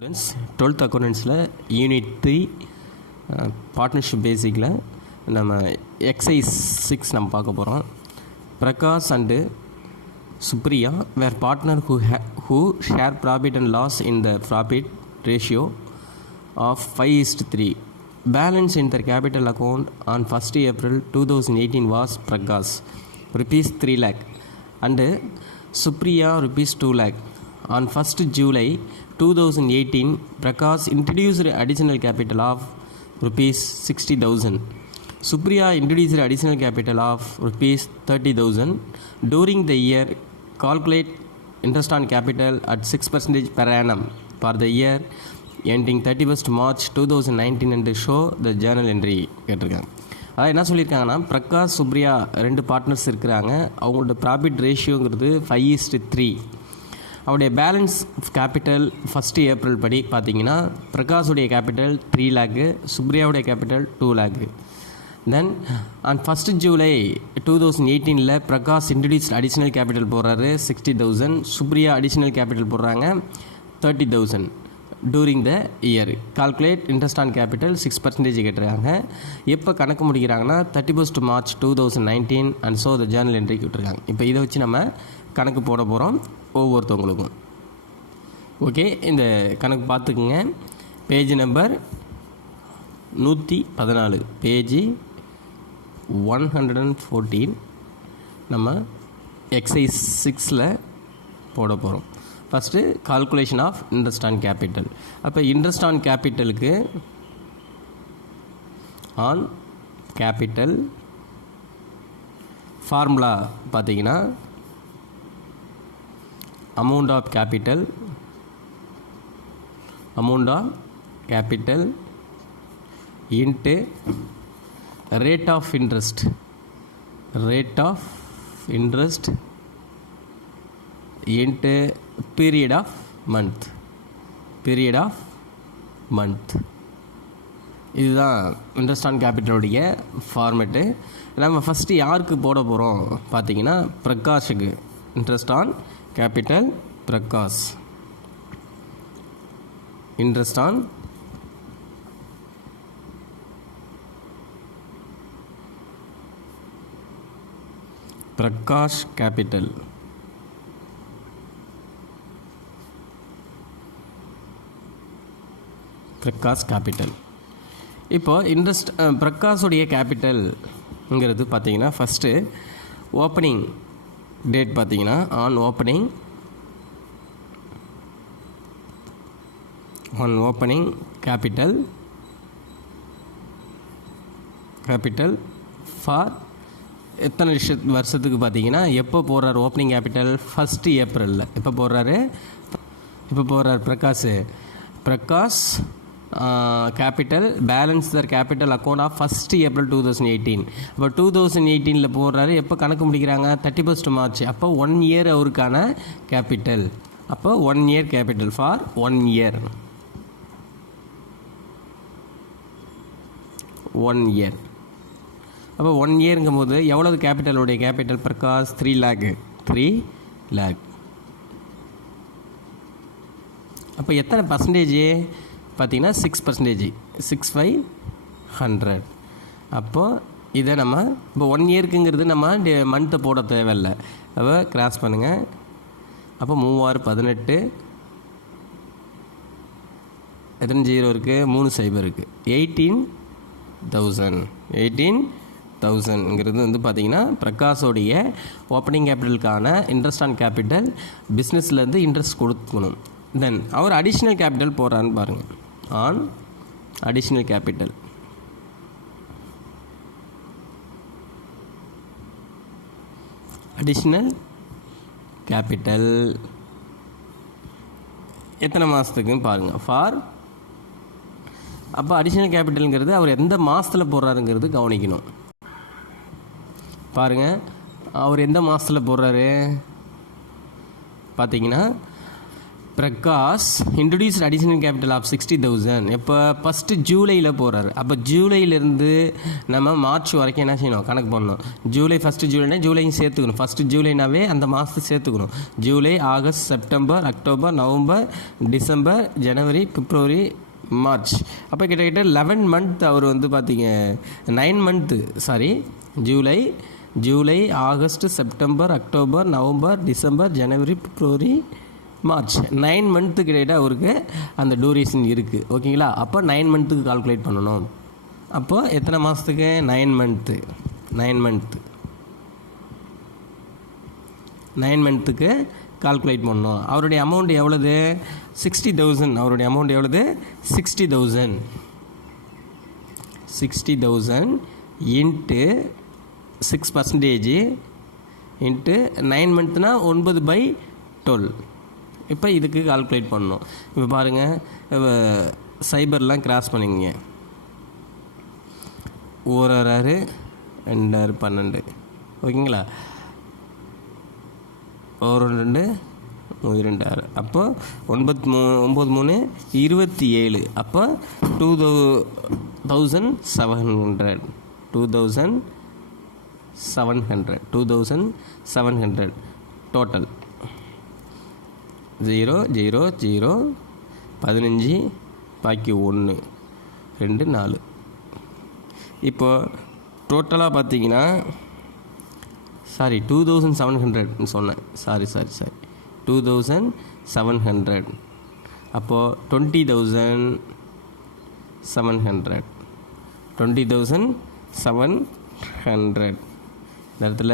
Students 12th அக்கௌண்டன்ஸில் unit 3 partnership பேசிக்கில் நம்ம எக்ஸைஸ் 6 நம்ம பார்க்க போகிறோம். Prakash and Supriya were partner who share profit and loss in the profit ratio of 5:3. Balance in their capital account on 1st April 2018 was Prakash rupees 3 lakh and Supriya rupees 2 lakh. On 1st July 2018, Prakash introduced additional capital of rupees 60,000. Supriya introduced additional capital of rupees 30,000. During the year, calculate interest on capital at 6% per annum for the year ending 31st March 2019 and show the journal entry. கேட்டிருக்காங்க. அதாவது என்ன சொல்லியிருக்காங்கன்னா, பிரகாஷ் சுப்ரியா ரெண்டு partners இருக்கிறாங்க. அவங்களோட profit ரேஷியோங்கிறது 5:3. அவருடைய balance capital 1st April படி பார்த்தீங்கன்னா பிரகாஷுடைய கேபிட்டல் 3 லேக்கு, சுப்ரியாவுடைய கேபிட்டல் 2 லேக்கு. Then on 1st July 2018 Prakash introduced additional capital போடுறாரு 60,000, சுப்ரியா அடிஷ்னல் கேபிட்டல் போடுறாங்க 30,000. During the year calculate interest on capital 6% கேட்டிருக்காங்க. எப்போ கணக்கு முடிக்கிறாங்கன்னா 31st March 2019 and so the journal entry விட்டுருக்காங்க. இப்போ இதை வச்சு நம்ம கணக்கு போட போகிறோம் ஒவ்வொருத்தவங்களுக்கும். ஓகே, இந்த கணக்கு பார்த்துக்குங்க. பேஜ் நம்பர் 114, பேஜ் 114 நம்ம எக்ஸைஸ் 6ல் போட போகிறோம். First calculation of interest on capital. அப்போ இன்ட்ரெஸ்ட் ஆன் கேபிட்டலுக்கு ஆன் கேபிட்டல் ஃபார்முலா பார்த்தீங்கன்னா amount of capital into rate of interest into period of month. இதுதான் இன்ட்ரெஸ்ட் ஆன் கேபிட்டலுடைய ஃபார்மேட்டு. நம்ம ஃபஸ்ட்டு யாருக்கு போட போகிறோம் பார்த்தீங்கன்னா பிரகாஷுக்கு. Interest on capital Prakash, interest on Prakash capital. இப்போ இன்ட்ரெஸ்ட் பிரகாஷுடைய கேபிட்டல்ங்கிறது பார்த்தீங்கன்னா ஃபஸ்ட்டு ஓப்பனிங் டேட் பார்த்தீங்கன்னா ஆன் ஓப்பனிங் கேபிட்டல் ஃபார் எத்தனை வருஷத்துக்கு பார்த்தீங்கன்னா எப்போ போடுறாரு ஓப்பனிங் கேபிட்டல் 1st ஏப்ரலில். எப்போ போடுறாரு பிரகாஷ் கேபிட்டல் பேலன்ஸ் தர் capital account of 1st April 2018. அப்போ 2018 போடுறாரு. எப்போ கணக்கு முடிக்கிறாங்க 31st March. அப்போ 1 இயர் அவருக்கான கேபிட்டல். அப்போ 1 இயர் கேபிட்டல் ஃபார் 1 இயர். அப்போ 1 இயருங்கும் போது எவ்வளவு கேபிட்டலுடைய கேபிட்டல் பிரகாஷ் 3 லேக். அப்போ எத்தனை பர்சன்டேஜ் பார்த்தீங்கன்னா 6%, 6/100. அப்போது இதை நம்ம இப்போ 1 இயர்க்குங்கிறது நம்ம மந்த்தை போட தேவையில்லை. அப்போ கிராஸ் பண்ணுங்கள். அப்போ 3×6 = 18. எத்தனை 0 இருக்குது? 3 0 இருக்குது. 18,000ங்கிறது வந்து பார்த்தீங்கன்னா பிரகாஷோடைய ஓப்பனிங் கேபிட்டலுக்கான இன்ட்ரெஸ்ட் ஆன் கேபிட்டல். பிஸ்னஸ்லேருந்து இன்ட்ரெஸ்ட் கொடுக்கணும். தென் அவர் அடிஷ்னல் கேபிட்டல் போடுறான்னு பாருங்கள். ஆன் அடிஷ்னல் கேபிட்டல் எத்தனை மாதத்துக்குன்னு பாருங்கள். ஃபார் அப்போ அடிஷ்னல் கேபிட்டலுங்கிறது அவர் எந்த மாதத்தில் போடுறாருங்கிறது கவனிக்கணும். பாருங்கள், அவர் எந்த மாதத்தில் போடுறாரு பார்த்தீங்கன்னா Prakash introduced additional capital of 60,000 இப்போ ஃபஸ்ட்டு ஜூலையில் போகிறாரு. அப்போ ஜூலையிலேருந்து நம்ம மார்ச் வரைக்கும் என்ன செய்யணும், கணக்கு பண்ணணும். ஜூலை ஃபஸ்ட்டு ஜூலைனா ஜூலையும் சேர்த்துக்கணும். ஃபஸ்ட்டு ஜூலைனாவே அந்த மாதத்தை சேர்த்துக்கணும். July, August, September, October, November, December, ஜனவரி, பிப்ரவரி, மார்ச். அப்போ கிட்டத்தட்ட 11 மந்த் அவர் வந்து பார்த்தீங்க 9 month sorry July, August, September, October, November, December, ஜனவரி, பிப்ரவரி, மார்ச் 9 மந்த்து கிட்ட அவருக்கு அந்த டூரேஷன் இருக்குது. ஓகேங்களா? அப்போ 9 மந்த்துக்கு கால்குலேட் பண்ணணும். அப்போ எத்தனை மாதத்துக்கு? 9 மந்த்துக்கு கால்குலேட் பண்ணணும். அவருடைய அமௌண்ட் எவ்வளவு? 60,000. அவருடைய அமௌண்ட் எவ்வளவு? 60,000 இன்ட்டு 6% இன்ட்டு 9 மந்த்னா 9/12. இப்போ இதுக்கு கால்குலேட் பண்ணணும். இப்போ பாருங்கள், சைபர்லாம் கிராஸ் பண்ணிங்க. 1 2 12. ஓகேங்களா? 1 2 2 6. அப்போ 9 3 27. அப்போ 2,700 டோட்டல். 0 0 0 15 பாக்கி 1 2 4. இப்போ டோட்டலாக பார்த்தீங்கன்னா 2,700 சொன்னேன். சாரி 2,700. அப்போது 20,700 இந்த இடத்துல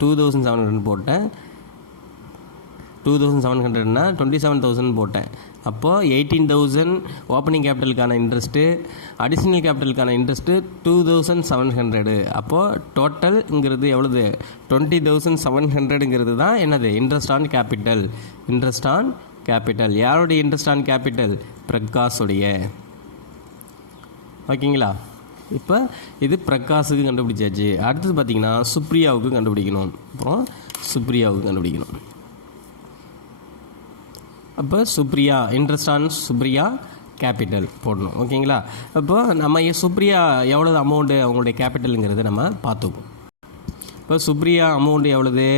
2,700 போட்டேன். 2,700னா 27,000 போட்டேன். அப்போது 18,000 ஓப்பனிங் கேபிட்டலுக்கான இன்ட்ரெஸ்ட்டு, அடிஷ்னல் கேபிட்டலுக்கான இன்ட்ரெஸ்ட்டு 2,700. அப்போது டோட்டல்ங்கிறது எவ்வளவு? 20,700ங்கிறது தான் என்னது? Interest on capital. யாருடைய இன்ட்ரெஸ்ட் ஆன் கேபிட்டல்? பிரகாஷுடைய. ஓகேங்களா? இப்போ இது பிரகாஷுக்கு கண்டுபிடிச்சாச்சு. அடுத்தது பார்த்திங்கன்னா சுப்ரியாவுக்கு கண்டுபிடிக்கணும். அப்புறம் சுப்ரியாவுக்கு கண்டுபிடிக்கணும். அப்போ Supriya, interest on Supriya capital போடணும். ஓகேங்களா? அப்போ நம்ம சுப்ரியா எவ்வளோ அமௌண்ட்டு அவங்களுடைய கேபிட்டலுங்கிறத நம்ம பார்த்துக்குவோம். இப்போ சுப்ரியா அமௌண்ட் எவ்வளவு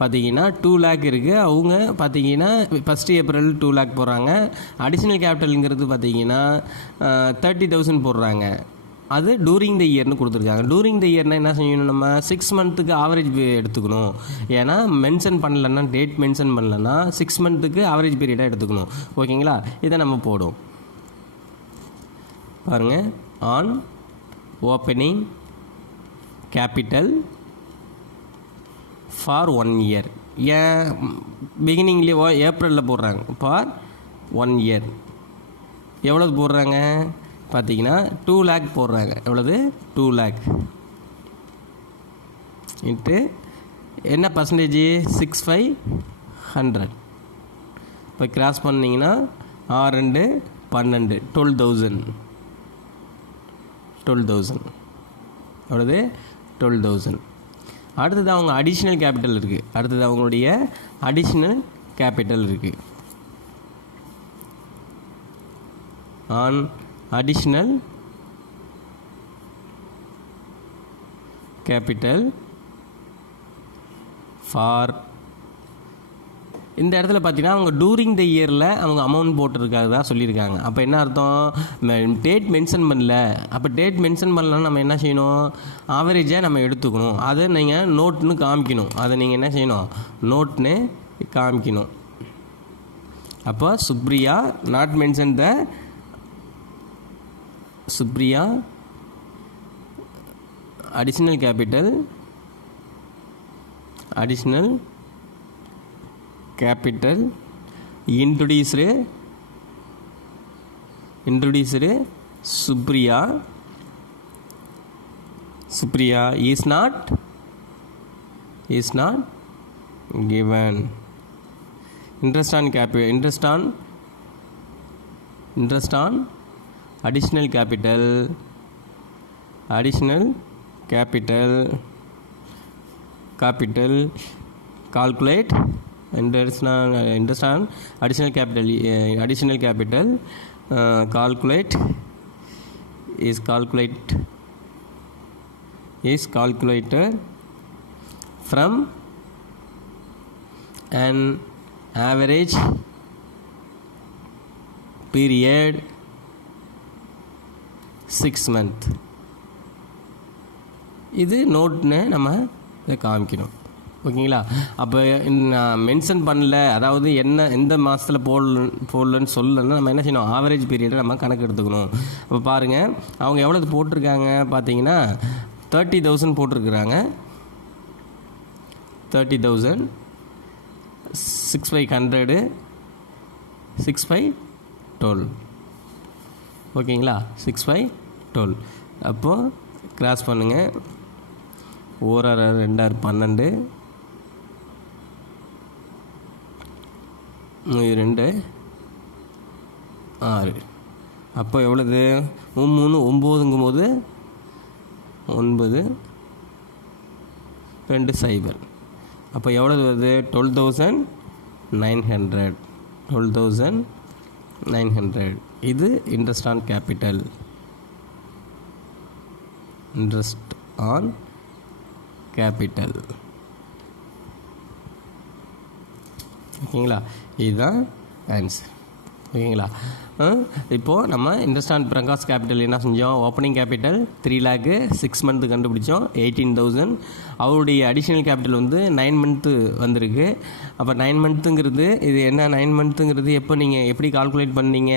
பார்த்தீங்கன்னா 2 lakh இருக்குது. அவங்க பார்த்தீங்கன்னா 1 ஏப்ரல் 2 lakh போடுறாங்க. அடிஷ்னல் கேபிட்டலுங்கிறது பார்த்தீங்கன்னா 30,000 போடுறாங்க. அது டூரிங் த இயர்னு கொடுத்துருக்காங்க. டூரிங் த இயர்னால் என்ன செய்யணும்? நம்ம 6 மந்த்துக்கு ஆவரேஜ் எடுத்துக்கணும். ஏன்னா மென்ஷன் பண்ணலன்னா, டேட் மென்ஷன் பண்ணலன்னா 6 மந்த்துக்கு ஆவரேஜ் பீரியடாக எடுத்துக்கணும். ஓகேங்களா? இதை நம்ம போடும். பாருங்கள், on opening capital for 1 year. ஏன் பிகினிங்லேயே ஏப்ரலில் போடுறாங்க? For 1 year. எவ்வளவு போடுறாங்க பார்த்தீங்கன்னா 2 lakh போடுறாங்க. எவ்வளவு? 2 lakh இன்ட்டு என்ன பர்சன்டேஜ்? 6,500. இப்போ கிராஸ் பண்ணிங்கன்னா 6 2 12 12,000. எவ்வளவு? 12,000. அடுத்தது அவங்க அடிஷ்னல் கேபிட்டல் இருக்குது. அடுத்தது அவங்களுடைய அடிஷ்னல் கேபிட்டல் இருக்குது. ஆன் அடிஷ்னல் கேபிட்டல் ஃபார், இந்த இடத்துல பார்த்தீங்கன்னா அவங்க டூரிங் த இயரில் அவங்க அமௌண்ட் போட்டிருக்காங்க தான் சொல்லியிருக்காங்க. அப்போ என்ன அர்த்தம்? டேட் மென்ஷன் பண்ணல. அப்போ டேட் மென்ஷன் பண்ணலன்னா நம்ம என்ன செய்யணும்? ஆவரேஜாக நம்ம எடுத்துக்கணும். அதை நீங்கள் நோட்னு காமிக்கணும். அதை நீங்கள் என்ன செய்யணும்? நோட்னு காமிக்கணும். அப்போ Supriya not mention the Supriya additional capital introduced Supriya is not given. Interest on additional capital calculate interest on additional capital is calculated from an average period 6 month. இது நோட்னு நம்ம இதை காமிக்கணும். ஓகேங்களா? அப்போ மென்ஷன் பண்ணல, அதாவது எந்த மாதத்தில் போடலன்னு சொல்லலைன்னா நம்ம என்ன செய்யணும், ஆவரேஜ் பீரியடை நம்ம கணக்கு எடுத்துக்கணும். அப்போ பாருங்கள், அவங்க எவ்வளோ போட்டிருக்காங்க பார்த்தீங்கன்னா 30,000 போட்டிருக்கிறாங்க. 30,000 6/100 6/12. ஓகேங்களா? 6/12. அப்போது கிராஸ் பண்ணுங்கள். 1 2 12 2 6. அப்போ எவ்வளோது? 3 9ங்கும் போது 9 2 0. அப்போ எவ்வளோ வருது? 12,900. 12,900. இது interest on capital. Interest on capital. ஓகேங்களா? இதுதான் ஆன்சர். ஓகேங்களா? இப்போது நம்ம இன்ட்ரெஸ்ட் ஆன் பிரகாஷ் கேபிட்டல் என்ன செஞ்சோம்? ஓப்பனிங் கேபிட்டல் 3 lakh 6 month கண்டுபிடிச்சோம். 18,000. அவருடைய அடிஷ்னல் கேபிட்டல் வந்து 9 month வந்திருக்கு. அப்போ 9 monthங்கிறது இது என்ன? 9 monthங்கிறது எப்போ நீங்கள் எப்படி கால்குலேட் பண்ணீங்க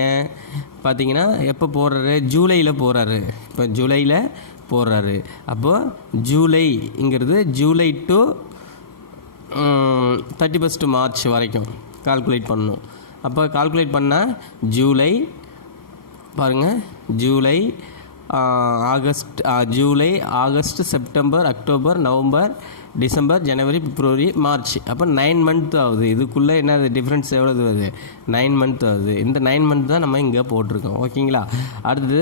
பார்த்தீங்கன்னா, எப்போ போடுறாரு? ஜூலையில் போகிறாரு. இப்போ ஜூலையில் போடுறாரு. அப்போது ஜூலைங்கிறது ஜூலை டு 31st March வரைக்கும் கால்குலேட் பண்ணணும். அப்போ கால்குலேட் பண்ணால் ஜூலை பாருங்கள், July August September October November December ஜனவரி பிப்ரவரி மார்ச். அப்போ 9 month ஆகுது. இதுக்குள்ளே என்ன டிஃப்ரென்ஸ் எவ்வளவு வருது? 9 month ஆகுது. இந்த 9 month தான் நம்ம இங்கே போட்டிருக்கோம். ஓகேங்களா? அடுத்தது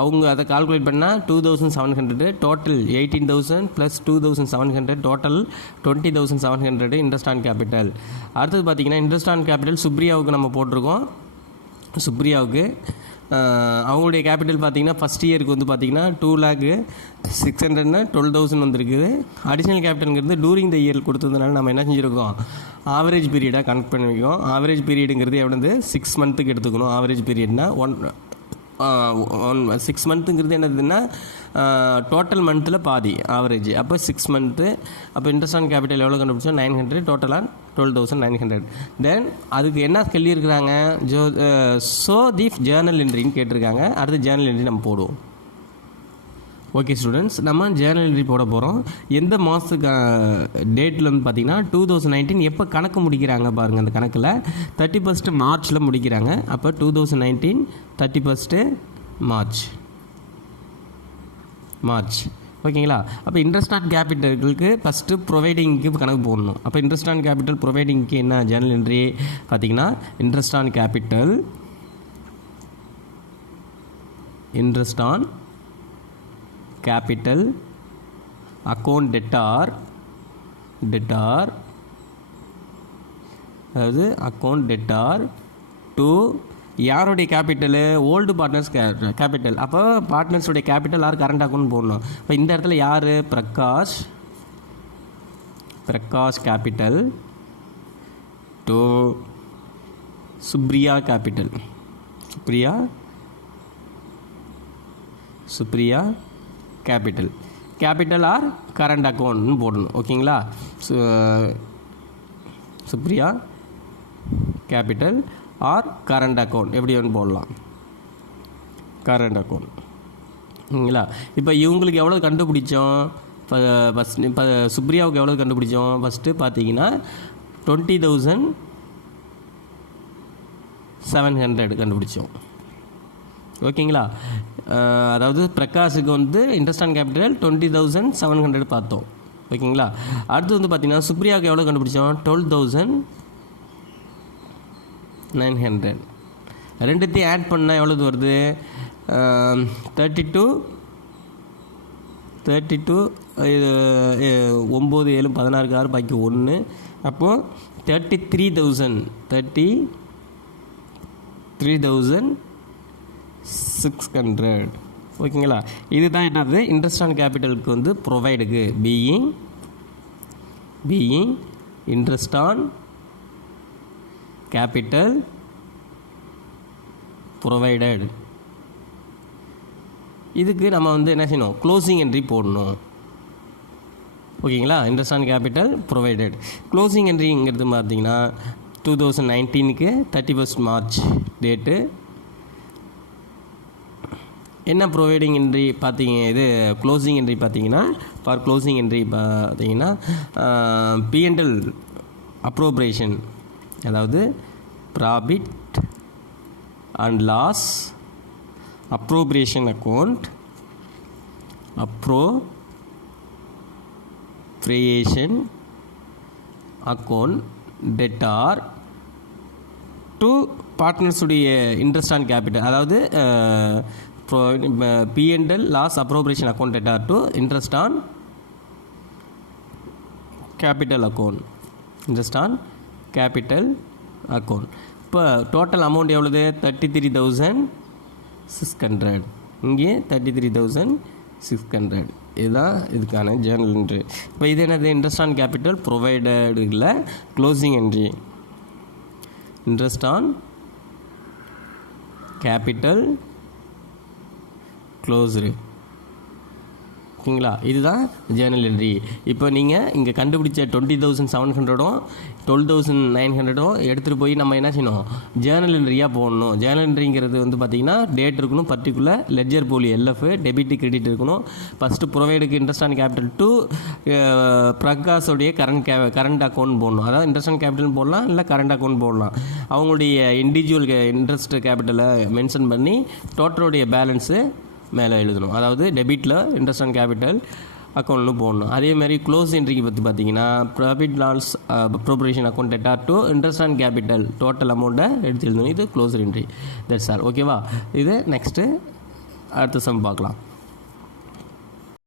அவங்க அதை கால்குலேட் பண்ணால் 2,700 total 18,000 + 2,700 total 20,700 interest on capital. அடுத்தது பார்த்திங்கன்னா இன்ட்ரெஸ்ட் ஆன் கேபிட்டல் சுப்ரியாவுக்கு நம்ம போட்டிருக்கோம். சுப்ரியாவுக்கு அவங்களுடைய கேபிட்டல் பார்த்திங்கன்னா ஃபஸ்ட் இயருக்கு வந்து பார்த்திங்கன்னா 2,06,000 12,000 வந்துருக்குது. அடிஷ்னல் கேபிட்டலுங்கிறது டூரிங் த இயர் கொடுத்ததுனால நம்ம என்ன செஞ்சுருக்கோம், ஆவரேஜ் பீரியடாக கனெக்ட் பண்ணி வைக்கோம். ஆவரேஜ் பீரியடுங்கிறது எவ்வளோ? 6 month எடுத்துக்கணும். ஆவரேஜ் பீரியட்னா 6 monthங்கிறது என்னதுன்னா டோட்டல் மந்தில் பாதி ஆவரேஜ். அப்போ 6 month. அப்போ இன்ட்ரெஸ்ட் ஆன் கேபிட்டல் எவ்வளோ கண்டுபிடிச்சோம்? 900. டோட்டலாக 12,900. தென் அதுக்கு என்ன சொல்லியிருக்கிறாங்க? ஸோ தி ஜேர்னல் என்ட்ரின்னு கேட்டிருக்காங்க. அடுத்து ஜேர்னல் என்ட்ரி நம்ம போடுவோம். ஓகே ஸ்டூடெண்ட்ஸ், நம்ம ஜேர்னல் என்ட்ரி போட போகிறோம். எந்த மாதத்துக்கு டேட்டில் வந்து பார்த்திங்கன்னா 2019 எப்போ கணக்கு முடிக்கிறாங்க பாருங்கள். அந்த கணக்கில் 31st March முடிக்கிறாங்க. அப்போ 2019 31st March. ஓகேங்களா? அப்போ இன்ட்ரெஸ்ட் ஆன் கேபிட்டலுக்கு ஃபஸ்ட்டு ப்ரொவைடிங்க்கு கணக்கு போடணும். அப்போ இன்ட்ரெஸ்ட் ஆன் கேபிட்டல் ப்ரொவைடிங்க்கு என்ன ஜேர்னல் என்ட்ரி பார்த்திங்கன்னா, interest on capital account debtor அதாவது அக்கௌண்ட் டெட்டார் டு யாருடைய கேபிட்டலு? Old partners capital. அப்போ பார்ட்னர்ஸுடைய கேபிட்டல் யார் கரண்ட் அக்கௌண்ட் போடணும். இப்போ இந்த இடத்துல யார்? Prakash capital to Supriya capital or current அக்கௌண்ட்னு போடணும். ஓகேங்களா? Supriya capital or current account எப்படி ஒன்று போடலாம், கரண்ட் அக்கௌண்ட். ஓகேங்களா? இப்போ இவங்களுக்கு எவ்வளோ கண்டுபிடிச்சோம்? இப்போ சுப்ரியாவுக்கு எவ்வளோ கண்டுபிடிச்சோம்? ஃபஸ்ட்டு பார்த்தீங்கன்னா 20,700 கண்டுபிடிச்சோம். ஓகேங்களா? அதாவது பிரகாஷுக்கு வந்து இன்ட்ரெஸ்ட் ஆன் கேபிட்டல் 20,700 பார்த்தோம். ஓகேங்களா? அடுத்து வந்து பார்த்திங்கன்னா சுப்ரியாவுக்கு எவ்வளோ கண்டுபிடிச்சோம்? 12,900. ரெண்டுத்தையும் ஆட் பண்ணால் எவ்வளோ வருது? 32 9 7 16 6 பாக்கி 1. அப்போது 33,600. ஓகேங்களா? இதுதான் என்னது இன்ட்ரெஸ்ட் ஆன் கேபிட்டலுக்கு வந்து ப்ரொவைடுக்கு being interest on capital provided. இதுக்கு நம்ம வந்து என்ன செய்யணும், க்ளோசிங் என்ட்ரி போடணும். ஓகேங்களா? Interest on capital provided. Closing என்ட்ரிங்கிறது பார்த்தீங்கன்னா 2019க்கு 31 மார்ச் டேட்டு. என்ன ப்ரொவைடிங் என்ட்ரி பார்த்தீங்க, இது க்ளோசிங் என்ட்ரி பார்த்தீங்கன்னா ஃபார் க்ளோசிங் என்ட்ரி பார்த்தீங்கன்னா P&L அப்ரோப்ரேஷன், அதாவது profit and loss appropriation account, appropriation account debtor to பார்ட்னர்ஸுடைய இன்ட்ரெஸ்ட் ஆன் கேபிட்டல், அதாவது P&L loss appropriation account debtor to interest on capital account, interest on capital account. இப்போ total amount எவ்வளோது, 33,600. இங்கே 33,600. இதுதான் இதுக்கான Journal entry. இப்போ இது என்னது, இன்ட்ரெஸ்ட் ஆன் கேபிட்டல் ப்ரொவைடடில் closing entry, interest on capital closed. ஓகேங்களா? இதுதான் ஜேர்னல் என்ட்ரி. இப்போ நீங்கள் இங்கே கண்டுபிடிச்ச 20,700 12,900 எடுத்துகிட்டு போய் நம்ம என்ன செய்யணும், ஜேர்னல் என்ட்ரியாக போடணும். ஜேர்னல் என்ட்ரிங்கிறது வந்து பார்த்திங்கன்னா டேட் இருக்கணும், particular ledger folio LF, debit credit இருக்கணும். ஃபஸ்ட்டு ப்ரொவைடுக்கு இன்ட்ரெஸ்ட் ஆன் கேபிட்டல் டு பிரகாஷோடைய கரண்ட் அக்கௌண்ட் போடணும். அதாவது இன்ட்ரெஸ்ட் ஆன் கேபிட்டல் போடலாம், இல்லை கரண்ட் அக்கௌண்ட் போடலாம். அவங்களுடைய இண்டிவிஜுவல் இன்ட்ரெஸ்ட் கேபிட்டலை மென்ஷன் பண்ணி டோட்டலுடைய பேலன்ஸு மேலே எழுதணும். அதாவது டெபிட்டில் இன்ட்ரெஸ்ட் ஆன் கேபிட்டல் அக்கௌண்ட்னு போடணும். அதேமாதிரி க்ளோஸ் என்ட்ரிக்கு பற்றி பார்த்தீங்கன்னா profit loss appropriation account debtor to interest on capital total அமௌண்ட்டை எடுத்து எழுதணும். இது க்ளோஸ் என்ட்ரி. That's all. ஓகேவா? இது நெக்ஸ்ட்டு அடுத்த சம் பார்க்கலாம்.